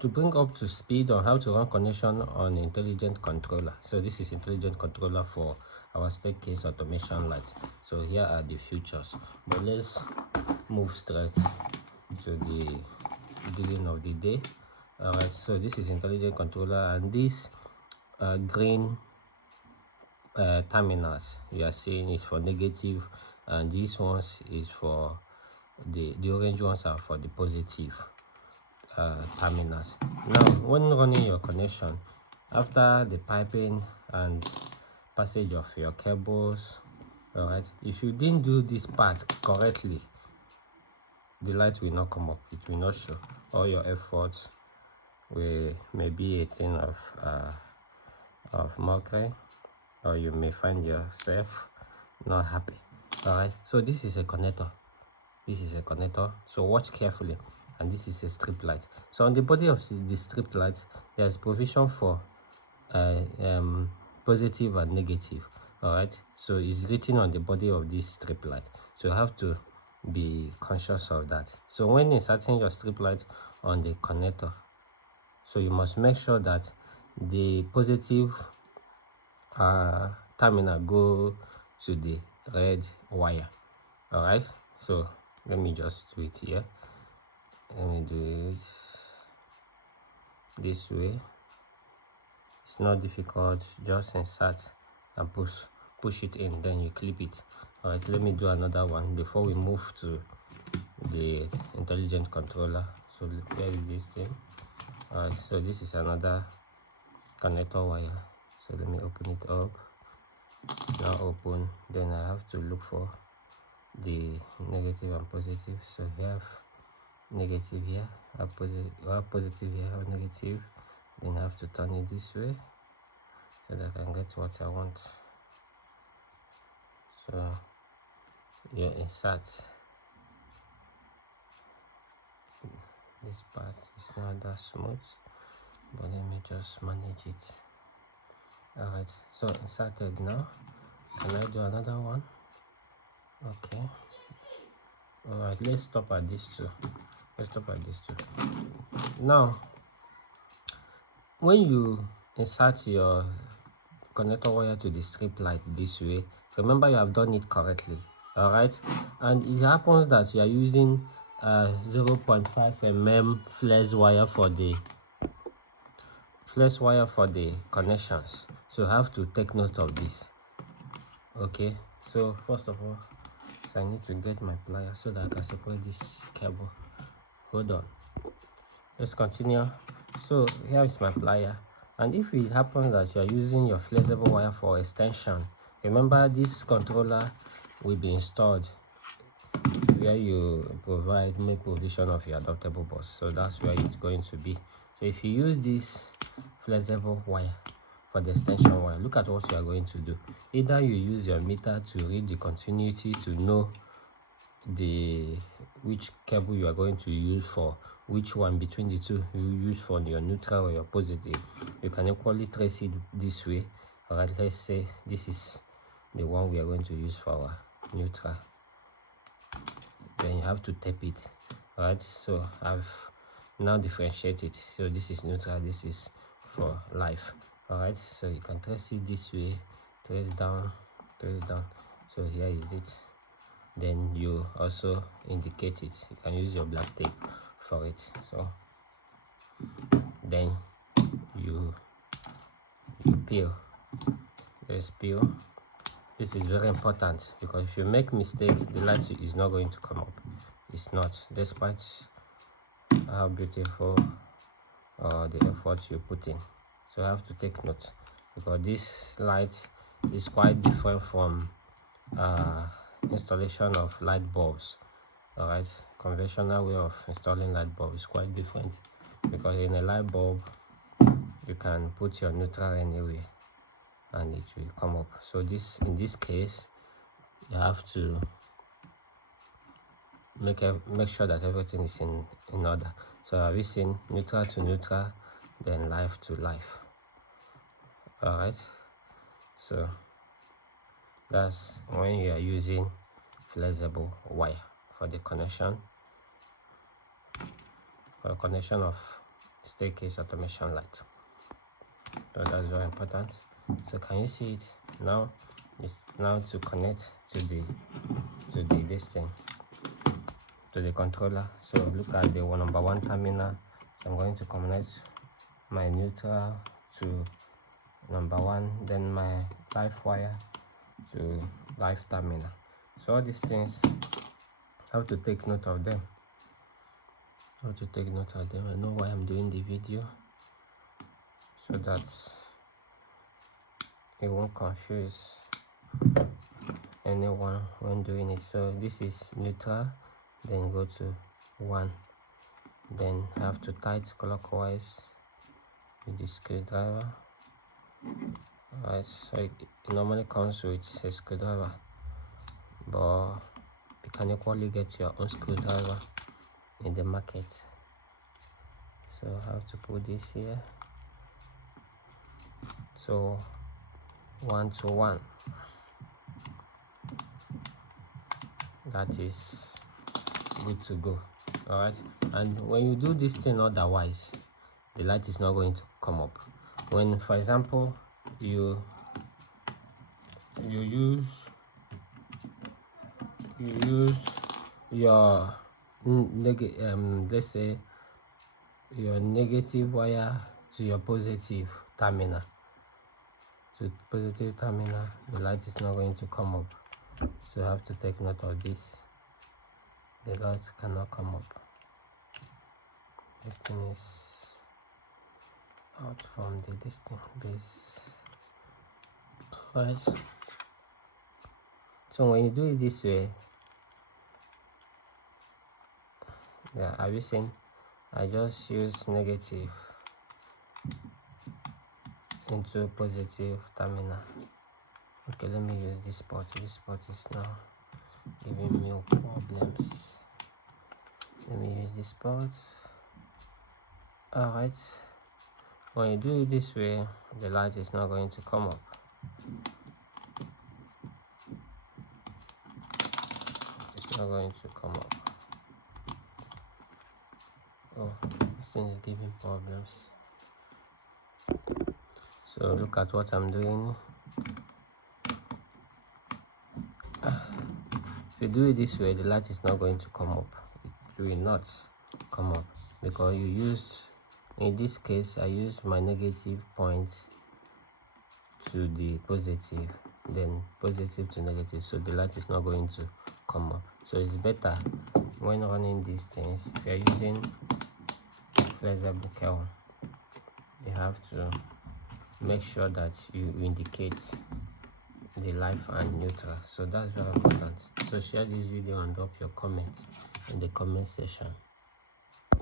to bring up to speed on how to run connection on intelligent controller. So this is intelligent controller for our staircase automation light. So here are the features, but let's move straight to the beginning of the day. All right, so this is intelligent controller, and this green terminals you are seeing is for negative, and these ones is for the orange ones are for the positive terminals. Now when running your connection, after the piping and passage of your cables, all right, if you didn't do this part correctly, the light will not come up, it will not show. All your efforts will maybe a thing of mockery, or you may find yourself not happy. All right, so this is a connector, so watch carefully. And this is a strip light. So on the body of the strip light, there's provision for positive and negative. All right, so it's written on the body of this strip light, so you have to be conscious of that. So when inserting your strip light on the connector, so you must make sure that the positive terminal go to the red wire. All right, so let me just do it here. Let me do it this way. It's not difficult, just insert and push it in, then you clip it. All right, let me do another one before we move to the intelligent controller. So where is this thing? All right, so this is another connector wire. So let me open it up. Now open, then I have to look for the negative and positive. So we have negative here, positive here, or negative. Then I have to turn it this way so that I can get what I want. So you insert this part. Is not that smooth, but let me just manage it. All right, so inserted. Now can I do another one? Okay. All right, let's stop at these two. Now when you insert your connector wire to the strip light this way, remember you have done it correctly. All right, and it happens that you are using 0.5 mm flex wire for the connections, so you have to take note of this. Okay, so first of all, so I need to get my pliers so that I can separate this cable. Hold on, let's continue. So here is my plier, and if it happens that you are using your flexible wire for extension, remember this controller will be installed where you make provision of your adaptable bus, so that's where it's going to be. So if you use this flexible wire for the extension wire, look at what you are going to do. Either you use your meter to read the continuity to know which cable you are going to use for which one between the two you use for your neutral or your positive. You can equally trace it this way. All right, let's say this is the one we are going to use for our neutral. Then you have to tape it. All right, so I've now differentiated. So this is neutral, this is for life. All right, so you can trace it this way, trace down. So here is it. Then you also indicate it. You can use your black tape for it. So then you peel. Let's peel. This is very important, because if you make mistake, the light is not going to come up. It's not, despite how beautiful the effort you put in. So I have to take note, because this light is quite different from installation of light bulbs. All right, conventional way of installing light bulb is quite different, because in a light bulb you can put your neutral anywhere and it will come up. So in this case, you have to make sure that everything is in order. So have you seen neutral to neutral, then life to life? All right, so that's when you are using flexible wire for the connection of staircase automation light. So that's very important. So can you see it now? It's now to connect to the this thing, to the controller. So look at the number one terminal. So I'm going to connect my neutral to number one, then my live wire to live terminal. So all these things, how to take note of them. How to take note of them. I know why I'm doing the video, so that it won't confuse anyone when doing it. So this is neutral, then go to 1, then have to tight clockwise with the screwdriver. Alright, so it normally comes with a screwdriver, but you can equally get your own screwdriver in the market. So I have to put this here. So 1 to 1, that is good to go. All right, and when you do this thing otherwise, the light is not going to come up. When, for example, you use your let's say your negative wire to your positive terminal, the light is not going to come up. So you have to take note of this. The light cannot come up. This thing is out from the distinct base. Right. So when you do it this way, yeah, have you seen? I just use negative into positive terminal. Okay, let me use this port. This port is now giving me problems. Let me use this port. Alright, when you do it this way, the light is not going to come up. It's not going to come up. Oh, this thing is giving problems. So look at what I'm doing. If you do it this way, the light is not going to come up. It will not come up because you used, in this case, I used my negative point to the positive, then positive to negative, so the light is not going to come up. So it's better when running these things, if you're using flexible coil, you have to make sure that you indicate the live and neutral. So that's very important. So share this video and drop your comment in the comment section.